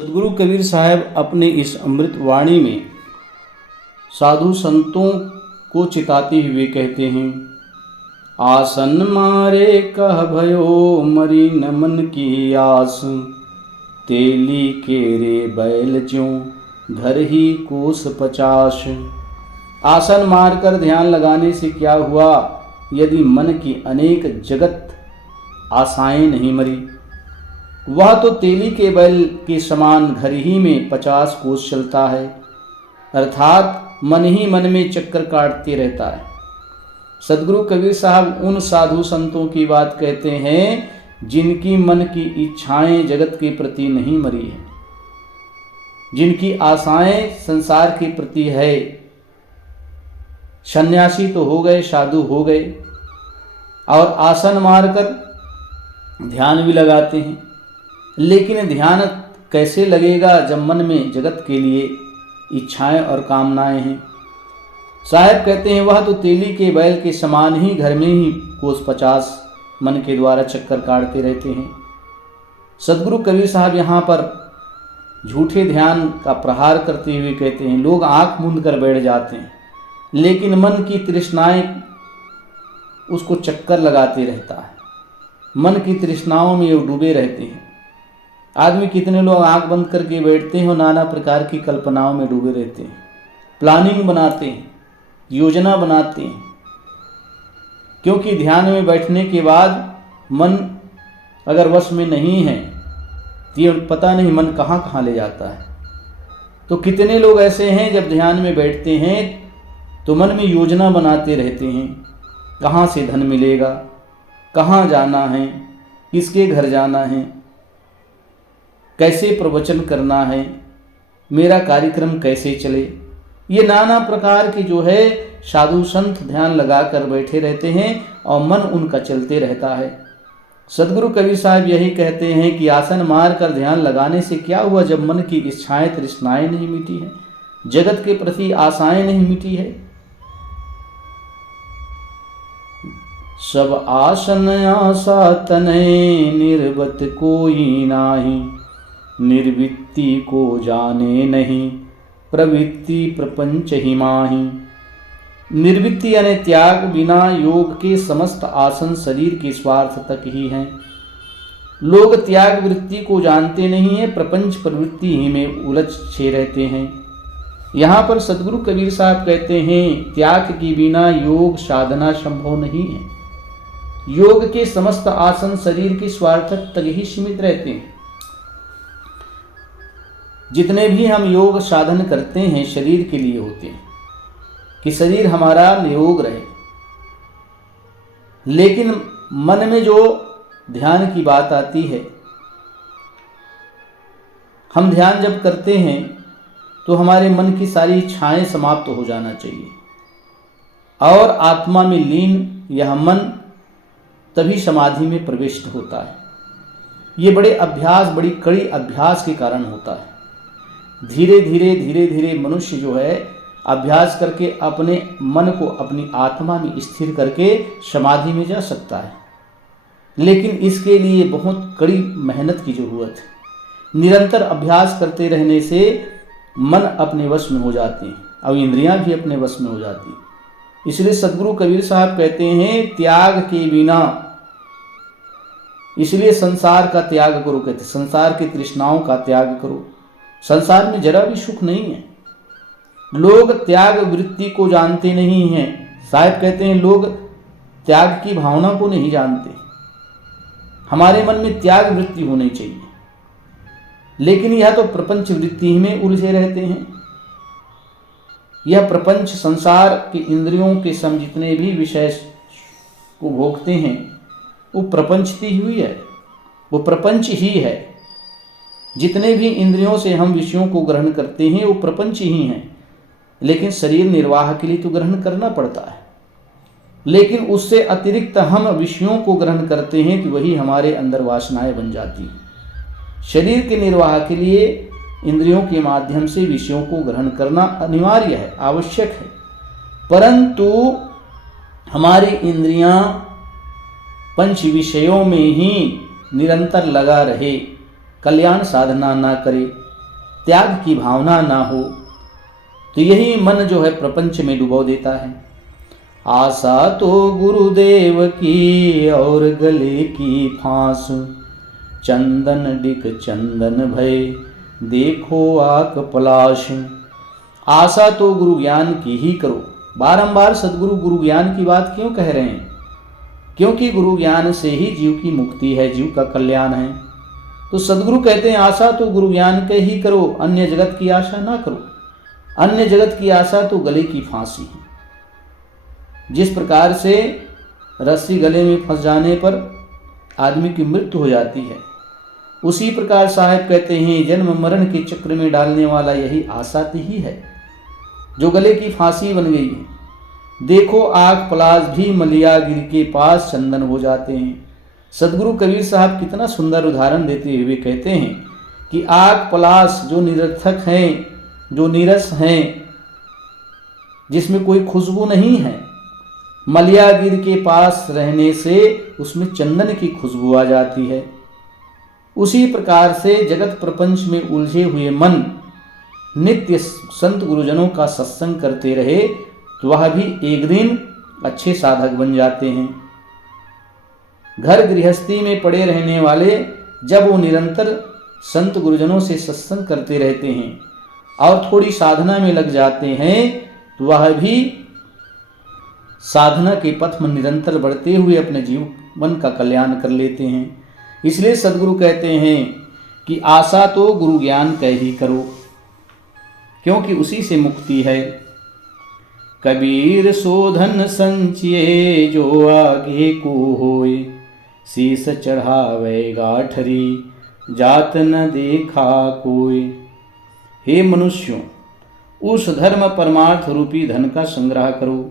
सदगुरु कबीर साहब अपने इस अमृत वाणी में साधु संतों को चिताते हुए कहते हैं, आसन मारे कह भयो मरी न मन की आस, तेली के रे बैल ज्यों घर ही कोस 50। आसन मारकर ध्यान लगाने से क्या हुआ, यदि मन की अनेक जगत आशाएं नहीं मरी, वह तो तेली के बैल के समान घर ही में 50 कोस चलता है, अर्थात मन ही मन में चक्कर काटते रहता है। सदगुरु कबीर साहब उन साधु संतों की बात कहते हैं जिनकी मन की इच्छाएं जगत के प्रति नहीं मरी है, जिनकी आशाएं संसार के प्रति है। सन्यासी तो हो गए, साधु हो गए और आसन मारकर ध्यान भी लगाते हैं, लेकिन ध्यान कैसे लगेगा जब मन में जगत के लिए इच्छाएं और कामनाएं हैं। साहब कहते हैं वह तो तेली के बैल के समान ही घर में ही कोस 50 मन के द्वारा चक्कर काटते रहते हैं। सदगुरु कबीर साहब यहाँ पर झूठे ध्यान का प्रहार करते हुए कहते हैं, लोग आंख मूंद कर बैठ जाते हैं, लेकिन मन की तृष्णाएं उसको चक्कर लगाते रहता है, मन की तृष्णाओं में वो डूबे रहते हैं। आदमी कितने लोग आंख बंद करके बैठते हैं और नाना प्रकार की कल्पनाओं में डूबे रहते हैं, प्लानिंग बनाते हैं, योजना बनाते हैं, क्योंकि ध्यान में बैठने के बाद मन अगर वश में नहीं है तो ये पता नहीं मन कहाँ कहाँ ले जाता है। तो कितने लोग ऐसे हैं जब ध्यान में बैठते हैं तो मन में योजना बनाते रहते हैं, कहाँ से धन मिलेगा, कहाँ जाना है, किसके घर जाना है, कैसे प्रवचन करना है, मेरा कार्यक्रम कैसे चले। ये नाना प्रकार की जो है साधु संत ध्यान लगा कर बैठे रहते हैं और मन उनका चलते रहता है। सदगुरु कबीर साहब यही कहते हैं कि आसन मार कर ध्यान लगाने से क्या हुआ, जब मन की इच्छाएं तृष्णाएं नहीं मिटी है, जगत के प्रति आशाएं नहीं मिटी है। सब आसन आशा तनय निर्वत कोई नाही, निर्वृत्ति को जाने नहीं प्रवृत्ति प्रपंच ही माही। निर्वृत्ति यानी त्याग बिना योग के समस्त आसन शरीर के स्वार्थ तक ही हैं। लोग त्याग वृत्ति को जानते नहीं है, प्रपंच प्रवृत्ति ही में उलझे रहते हैं। यहाँ पर सदगुरु कबीर साहब कहते हैं त्याग के बिना योग साधना संभव नहीं है। योग के समस्त आसन शरीर के स्वार्थ तक ही सीमित रहते हैं। जितने भी हम योग साधन करते हैं शरीर के लिए होते हैं कि शरीर हमारा निरोग रहे, लेकिन मन में जो ध्यान की बात आती है, हम ध्यान जब करते हैं तो हमारे मन की सारी इच्छाएं समाप्त हो जाना चाहिए और आत्मा में लीन यह मन तभी समाधि में प्रविष्ट होता है। ये बड़े अभ्यास, बड़ी कड़ी अभ्यास के कारण होता है। धीरे धीरे मनुष्य जो है अभ्यास करके अपने मन को अपनी आत्मा में स्थिर करके समाधि में जा सकता है, लेकिन इसके लिए बहुत कड़ी मेहनत की जरूरत है। निरंतर अभ्यास करते रहने से मन अपने वश में हो जाते हैं और इंद्रियां भी अपने वश में हो जाती हैं। इसलिए सदगुरु कबीर साहब कहते हैं त्याग के बिना, इसलिए संसार का त्याग करो, कहते संसार की तृष्णाओं का त्याग करो। संसार में जरा भी सुख नहीं है। लोग त्याग वृत्ति को जानते नहीं हैं। साहब कहते हैं लोग त्याग की भावना को नहीं जानते। हमारे मन में त्याग वृत्ति होनी चाहिए, लेकिन यह तो प्रपंच वृत्ति में उलझे रहते हैं। यह प्रपंच संसार के इंद्रियों के सम जितने भी विषय को भोगते हैं वो प्रपंचती हुई है, वो प्रपंच ही है। जितने भी इंद्रियों से हम विषयों को ग्रहण करते हैं वो प्रपंच ही हैं, लेकिन शरीर निर्वाह के लिए तो ग्रहण करना पड़ता है। लेकिन उससे अतिरिक्त हम विषयों को ग्रहण करते हैं तो वही हमारे अंदर वासनाएं बन जाती हैं। शरीर के निर्वाह के लिए इंद्रियों के माध्यम से विषयों को ग्रहण करना अनिवार्य है, आवश्यक है, परंतु हमारी इंद्रियां पंच विषयों में ही निरंतर लगा रहे, कल्याण साधना ना करे त्याग की भावना ना हो, तो यही मन जो है प्रपंच में डुबो देता है। आशा तो गुरुदेव की और गले की फांस, चंदन डिक चंदन भय देखो आक पलाश। आशा तो गुरु ज्ञान की ही करो। बारंबार सदगुरु गुरु ज्ञान की बात क्यों कह रहे हैं? क्योंकि गुरु ज्ञान से ही जीव की मुक्ति है, जीव का कल्याण है। तो सदगुरु कहते हैं आशा तो गुरु ज्ञान के ही करो, अन्य जगत की आशा ना करो। अन्य जगत की आशा तो गले की फांसी है। जिस प्रकार से रस्सी गले में फंस जाने पर आदमी की मृत्यु हो जाती है, उसी प्रकार साहब कहते हैं जन्म मरण के चक्र में डालने वाला यही आशा ही है, जो गले की फांसी बन गई है। देखो आग पलाश भी मलियागिर के पास चंदन हो जाते हैं। सदगुरु कबीर साहब कितना सुंदर उदाहरण देते हुए कहते हैं कि आग पलाश जो निरर्थक हैं, जो नीरस हैं, जिसमें कोई खुशबू नहीं है, मलियागिर के पास रहने से उसमें चंदन की खुशबू आ जाती है। उसी प्रकार से जगत प्रपंच में उलझे हुए मन नित्य संत गुरुजनों का सत्संग करते रहे तो वह भी एक दिन अच्छे साधक बन जाते हैं। घर गृहस्थी में पड़े रहने वाले जब वो निरंतर संत गुरुजनों से सत्संग करते रहते हैं और थोड़ी साधना में लग जाते हैं तो वह भी साधना के पथ में निरंतर बढ़ते हुए अपने जीवन का कल्याण कर लेते हैं। इसलिए सदगुरु कहते हैं कि आशा तो गुरु ज्ञान कह ही करो, क्योंकि उसी से मुक्ति है। कबीर शोधन संचिए जो आगे को होए, शीस चढ़ावे गाठरी जात न देखा कोई। हे मनुष्यों, उस धर्म परमार्थ रूपी धन का संग्रह करो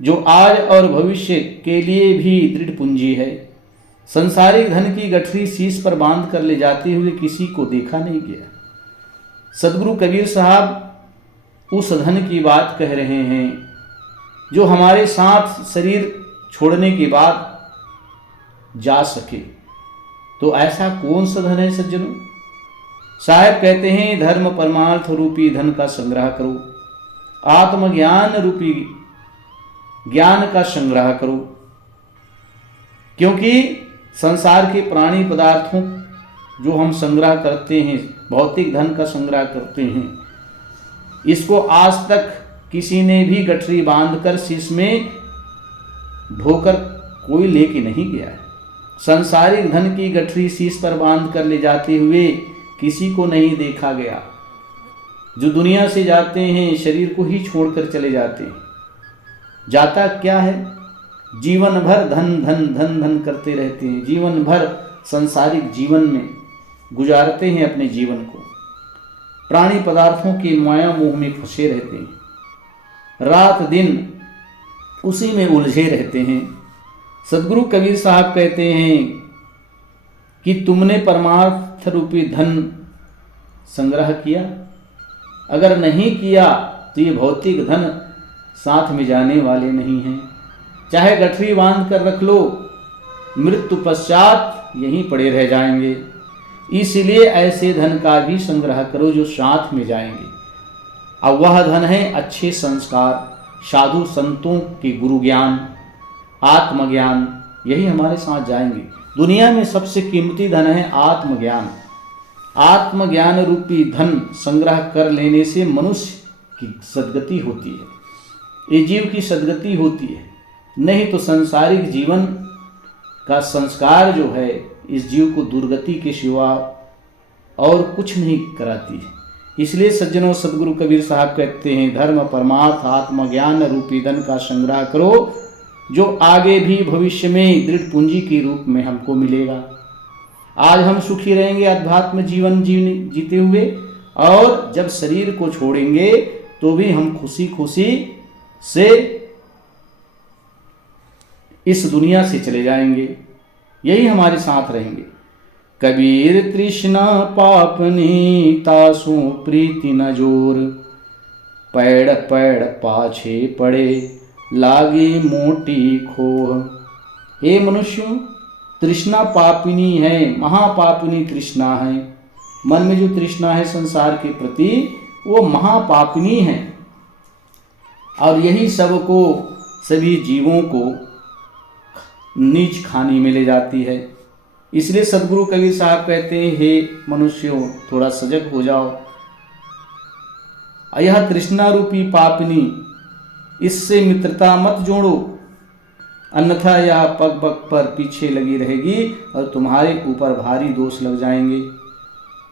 जो आज और भविष्य के लिए भी दृढ़ पूंजी है। संसारिक धन की गठरी शीश पर बांध कर ले जाते हुए किसी को देखा नहीं गया। सदगुरु कबीर साहब उस धन की बात कह रहे हैं जो हमारे साथ शरीर छोड़ने के बाद जा सके। तो ऐसा कौन सा धन है सज्जनों? साहब कहते हैं धर्म परमार्थ रूपी धन का संग्रह करो, आत्मज्ञान रूपी ज्ञान का संग्रह करो, क्योंकि संसार के प्राणी पदार्थों जो हम संग्रह करते हैं, भौतिक धन का संग्रह करते हैं, इसको आज तक किसी ने भी गठरी बांधकर शीश में ढोकर कोई लेके नहीं गया है। संसारिक धन की गठरी शीश पर बांध कर ले जाते हुए किसी को नहीं देखा गया। जो दुनिया से जाते हैं शरीर को ही छोड़कर चले जाते हैं। जाता क्या है? जीवन भर धन धन धन धन करते रहते हैं, जीवन भर संसारिक जीवन में गुजारते हैं अपने जीवन को, प्राणी पदार्थों की माया मोह में फंसे रहते हैं, रात दिन उसी में उलझे रहते हैं। सदगुरु कबीर साहब कहते हैं कि तुमने परमार्थ रूपी धन संग्रह किया? अगर नहीं किया तो ये भौतिक धन साथ में जाने वाले नहीं हैं। चाहे गठरी बांध कर रख लो, मृत्यु पश्चात यहीं पड़े रह जाएंगे। इसलिए ऐसे धन का भी संग्रह करो जो साथ में जाएंगे। अब वह धन है अच्छे संस्कार, साधु संतों के गुरु ज्ञान, आत्मज्ञान, यही हमारे साथ जाएंगे। दुनिया में सबसे कीमती धन है आत्मज्ञान। आत्मज्ञान रूपी धन संग्रह कर लेने से मनुष्य की सद्गति होती है, ये जीव की सद्गति होती है। नहीं तो संसारिक जीवन का संस्कार जो है इस जीव को दुर्गति के सिवा और कुछ नहीं कराती है। इसलिए सज्जनों, सदगुरु कबीर साहब कहते हैं धर्म परमार्थ आत्मज्ञान रूपी धन का संग्रह करो जो आगे भी भविष्य में दृढ़ पूंजी के रूप में हमको मिलेगा। आज हम सुखी रहेंगे अध्यात्म जीवन जीते हुए, और जब शरीर को छोड़ेंगे तो भी हम खुशी खुशी से इस दुनिया से चले जाएंगे, यही हमारे साथ रहेंगे। कबीर तृष्णा पापनी तासु प्रीति न जोर, पैड़ पैड़ पाछे पड़े लागी मोटी खोह। हे मनुष्यों, तृष्णा पापिनी है, महापापिनी तृष्णा है। मन में जो तृष्णा है संसार के प्रति वो महापापिनी है, और यही सबको, सभी जीवों को नीच खानी में ले जाती है। इसलिए सदगुरु कबीर साहब कहते हैं, हे मनुष्यों, थोड़ा सजग हो जाओ। यह तृष्णा रूपी पापिनी, इससे मित्रता मत जोड़ो, अन्यथा यह पग पग पर पीछे लगी रहेगी और तुम्हारे ऊपर भारी दोष लग जाएंगे।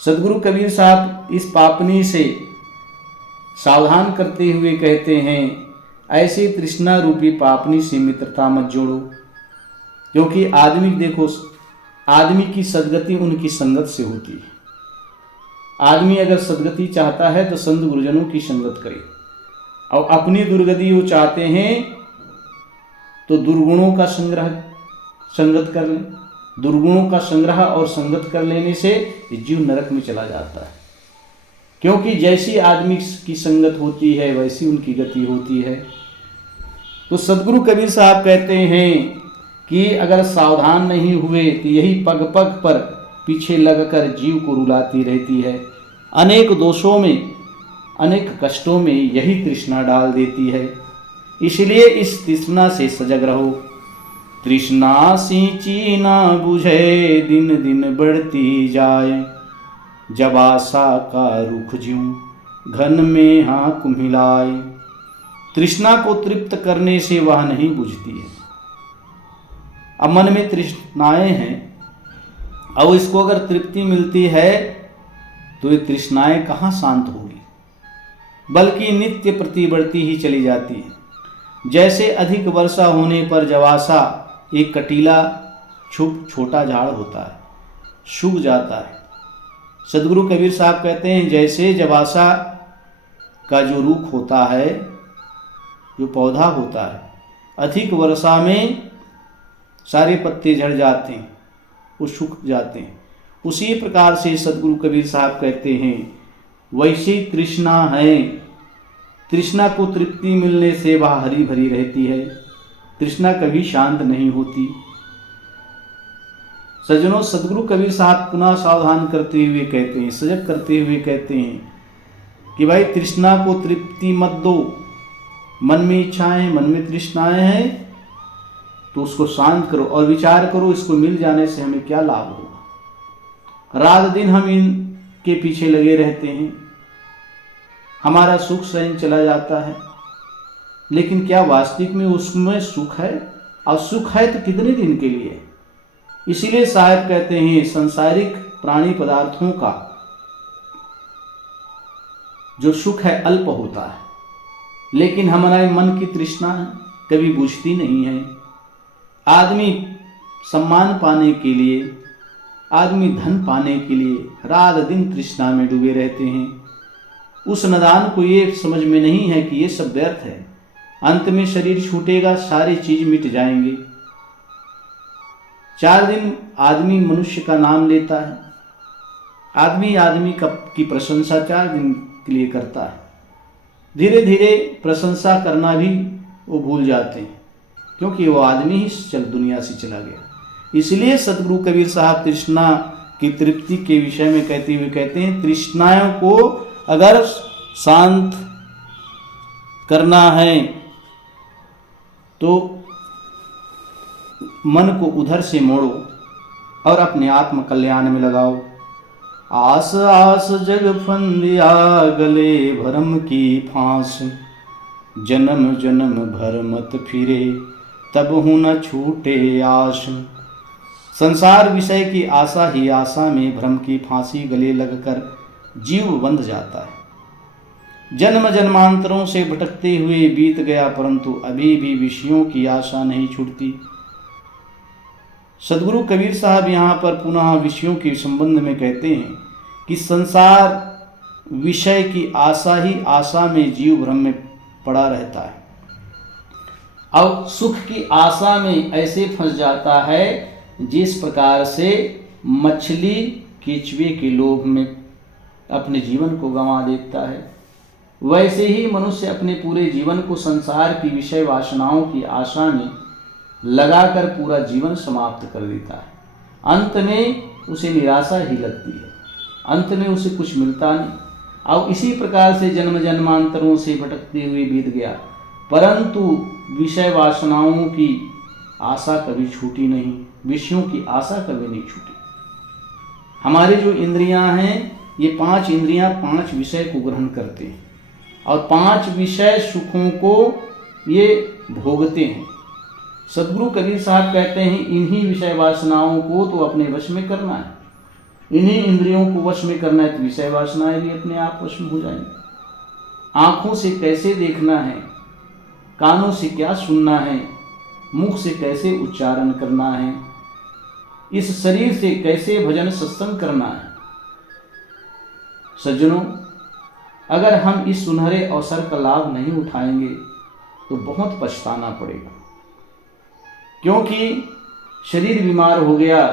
सदगुरु कबीर साहब इस पापनी से सावधान करते हुए कहते हैं, ऐसी तृष्णा रूपी पापनी से मित्रता मत जोड़ो, क्योंकि आदमी, देखो, आदमी की सदगति उनकी संगत से होती है। आदमी अगर सदगति चाहता है तो संत गुरुजनों की संगत करे, और अपनी दुर्गति वो चाहते हैं तो दुर्गुणों का संगत कर लें। दुर्गुणों का संग्रह और संगत कर लेने से जीव नरक में चला जाता है, क्योंकि जैसी आदमी की संगत होती है वैसी उनकी गति होती है। तो सदगुरु कबीर साहब कहते हैं कि अगर सावधान नहीं हुए तो यही पग पग पर पीछे लगकर जीव को रुलाती रहती है। अनेक दोषों में, अनेक कष्टों में यही तृष्णा डाल देती है। इसलिए इस तृष्णा से सजग रहो। तृष्णा सींची ना बुझे, दिन दिन बढ़ती जाए, जब आशा का रुख ज्यों घन में हाँक मिलाए। तृष्णा को तृप्त करने से वह नहीं बुझती है। अब मन में तृष्णाएं हैं, अब इसको अगर तृप्ति मिलती है तो ये तृष्णाएं कहाँ शांत होगी, बल्कि नित्य प्रति बढ़ती ही चली जाती है। जैसे अधिक वर्षा होने पर जवासा, एक कटीला छोटा झाड़ होता है, सूख जाता है। सदगुरु कबीर साहब कहते हैं, जैसे जवासा का जो रूख होता है, जो पौधा होता है, अधिक वर्षा में सारे पत्ते झड़ जाते हैं, वो सूख जाते हैं। उसी प्रकार से सदगुरु कबीर साहब कहते हैं, वैसी तृष्णा है। तृष्णा को तृप्ति मिलने से वह हरी भरी रहती है। तृष्णा कभी शांत नहीं होती। सज्जनों, सदगुरु कबीर साहब पुनः सावधान करते हुए कहते हैं, सजग करते हुए कहते हैं कि भाई तृष्णा को तृप्ति मत दो। मन में इच्छाएं, मन में तृष्णाएं हैं तो उसको शांत करो और विचार करो, इसको मिल जाने से हमें क्या लाभ होगा। रात दिन हम इनके पीछे लगे रहते हैं, हमारा सुख सहन चला जाता है, लेकिन क्या वास्तविक में उसमें सुख है? और सुख है तो कितने दिन के लिए? इसीलिए साहब कहते हैं, सांसारिक प्राणी पदार्थों का जो सुख है अल्प होता है, लेकिन हमारे मन की तृष्णा कभी बुझती नहीं है। आदमी सम्मान पाने के लिए, आदमी धन पाने के लिए रात दिन तृष्णा में डूबे रहते हैं। उस नादान को ये समझ में नहीं है कि ये सब व्यर्थ है। अंत में शरीर छूटेगा, सारी चीज मिट जाएंगे। 4 दिन आदमी मनुष्य का नाम लेता है, आदमी की प्रशंसा 4 दिन के लिए करता है। धीरे धीरे प्रशंसा करना भी वो भूल जाते हैं, क्योंकि वो आदमी ही दुनिया से चला गया। इसलिए सदगुरु कबीर साहब तृष्णा की तृप्ति के विषय में कहते हुए कहते हैं, तृष्णाओं को अगर शांत करना है तो मन को उधर से मोड़ो और अपने आत्म कल्याण में लगाओ। आस आस जग फंदिया, गले भरम की फांस, जन्म जन्म भर मत फिरे, तब हूँ न छूटे आश। संसार विषय की आशा ही आशा में भ्रम की फांसी गले लगकर जीव बंध जाता है। जन्म जन्मांतरों से भटकते हुए बीत गया, परंतु अभी भी विषयों की आशा नहीं छूटती। सदगुरु कबीर साहब यहाँ पर पुनः विषयों के संबंध में कहते हैं कि संसार विषय की आशा ही आशा में जीव भ्रम में पड़ा रहता है। अब सुख की आशा में ऐसे फंस जाता है जिस प्रकार से मछली केचुए के लोभ में अपने जीवन को गंवा देता है, वैसे ही मनुष्य अपने पूरे जीवन को संसार की विषय वासनाओं की आशा में लगाकर पूरा जीवन समाप्त कर देता है। अंत में उसे निराशा ही लगती है। अंत में उसे कुछ मिलता नहीं। अब इसी प्रकार से जन्म जन्मांतरों से भटकते हुए बीत गया, परंतु विषय वासनाओं की आशा कभी छूटी नहीं, विषयों की आशा कभी नहीं छूटी। हमारी जो इंद्रियां हैं, ये 5 इंद्रियां 5 विषय को ग्रहण करते हैं और 5 विषय सुखों को ये भोगते हैं। सदगुरु कबीर साहब कहते हैं, इन्हीं विषय वासनाओं को तो अपने वश में करना है, इन्हीं इंद्रियों को वश में करना है, तो विषय वासनाएं भी अपने आप वश में हो जाएंगी। आँखों से कैसे देखना है, कानों से क्या सुनना है, मुख से कैसे उच्चारण करना है, इस शरीर से कैसे भजन सत्संग करना है। सज्जनों, अगर हम इस सुनहरे अवसर का लाभ नहीं उठाएंगे तो बहुत पछताना पड़ेगा, क्योंकि शरीर बीमार हो गया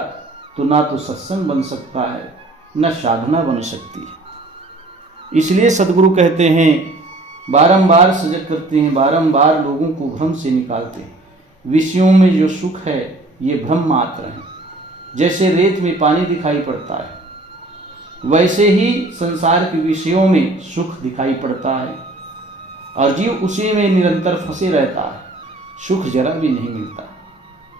तो ना तो सत्संग बन सकता है, न साधना बन सकती है। इसलिए सदगुरु कहते हैं, बारंबार सजग करते हैं, बारंबार लोगों को भ्रम से निकालते हैं। विषयों में जो सुख है ये भ्रम मात्र है। जैसे रेत में पानी दिखाई पड़ता है, वैसे ही संसार के विषयों में सुख दिखाई पड़ता है और जीव उसी में निरंतर फंसे रहता है, सुख जरा भी नहीं मिलता।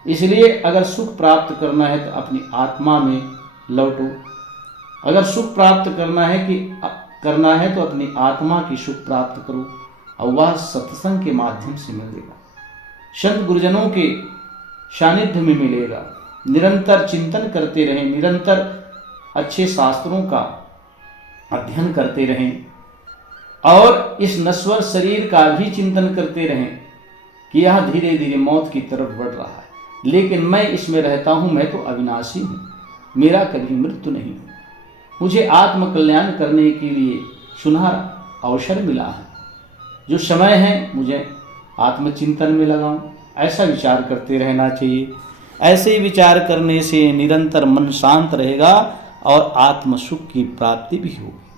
इसलिए अगर सुख प्राप्त करना है तो अपनी आत्मा में लौटो। अगर सुख प्राप्त करना है तो अपनी आत्मा की सुख प्राप्त करो, और वह सत्संग के माध्यम से मिलेगा, संत गुरुजनों के सानिध्य में मिलेगा। निरंतर चिंतन करते रहें, निरंतर अच्छे शास्त्रों का अध्ययन करते रहें और इस नश्वर शरीर का भी चिंतन करते रहें कि यह धीरे धीरे मौत की तरफ बढ़ रहा है, लेकिन मैं इसमें रहता हूँ, मैं तो अविनाशी हूँ, मेरा कभी मृत्यु नहीं हो। मुझे आत्म कल्याण करने के लिए सुनहरा अवसर मिला है, जो समय है मुझे आत्मचिंतन में लगाऊं, ऐसा विचार करते रहना चाहिए। ऐसे विचार करने से निरंतर मन शांत रहेगा और आत्म सुख की प्राप्ति भी होगी।